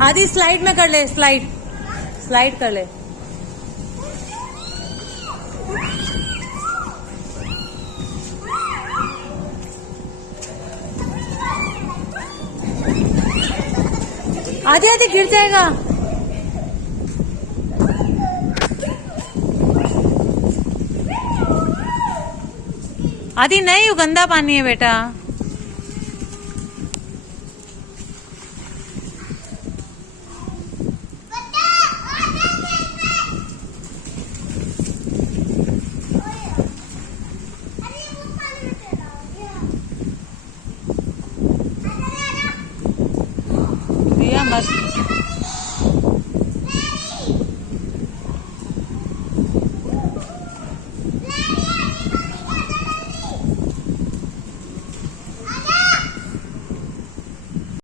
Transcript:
आदि स्लाइड में कर ले, स्लाइड स्लाइड कर ले। आदि आदि गिर जाएगा। आदि नहीं, वो गंदा पानी है बेटा। दिया मत।